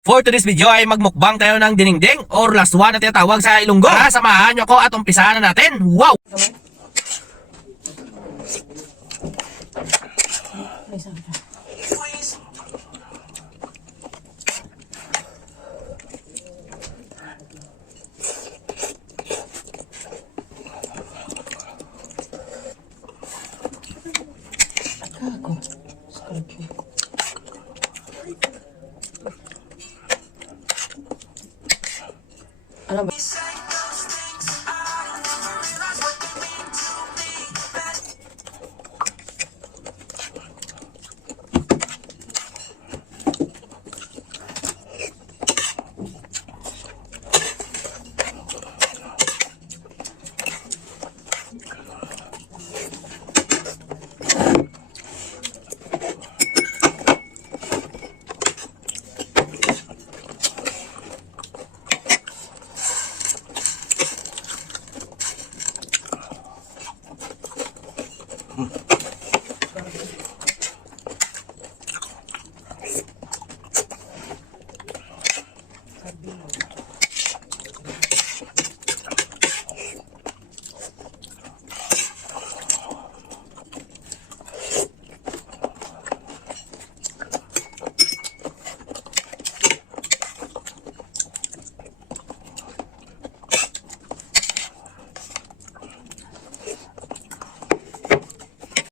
For today's video ay magmukbang tayo ng dinengdeng or laswa na tinatawag sa Ilonggo. Tara, samahan nyo ko at umpisahan na natin. Wow! Ano ba?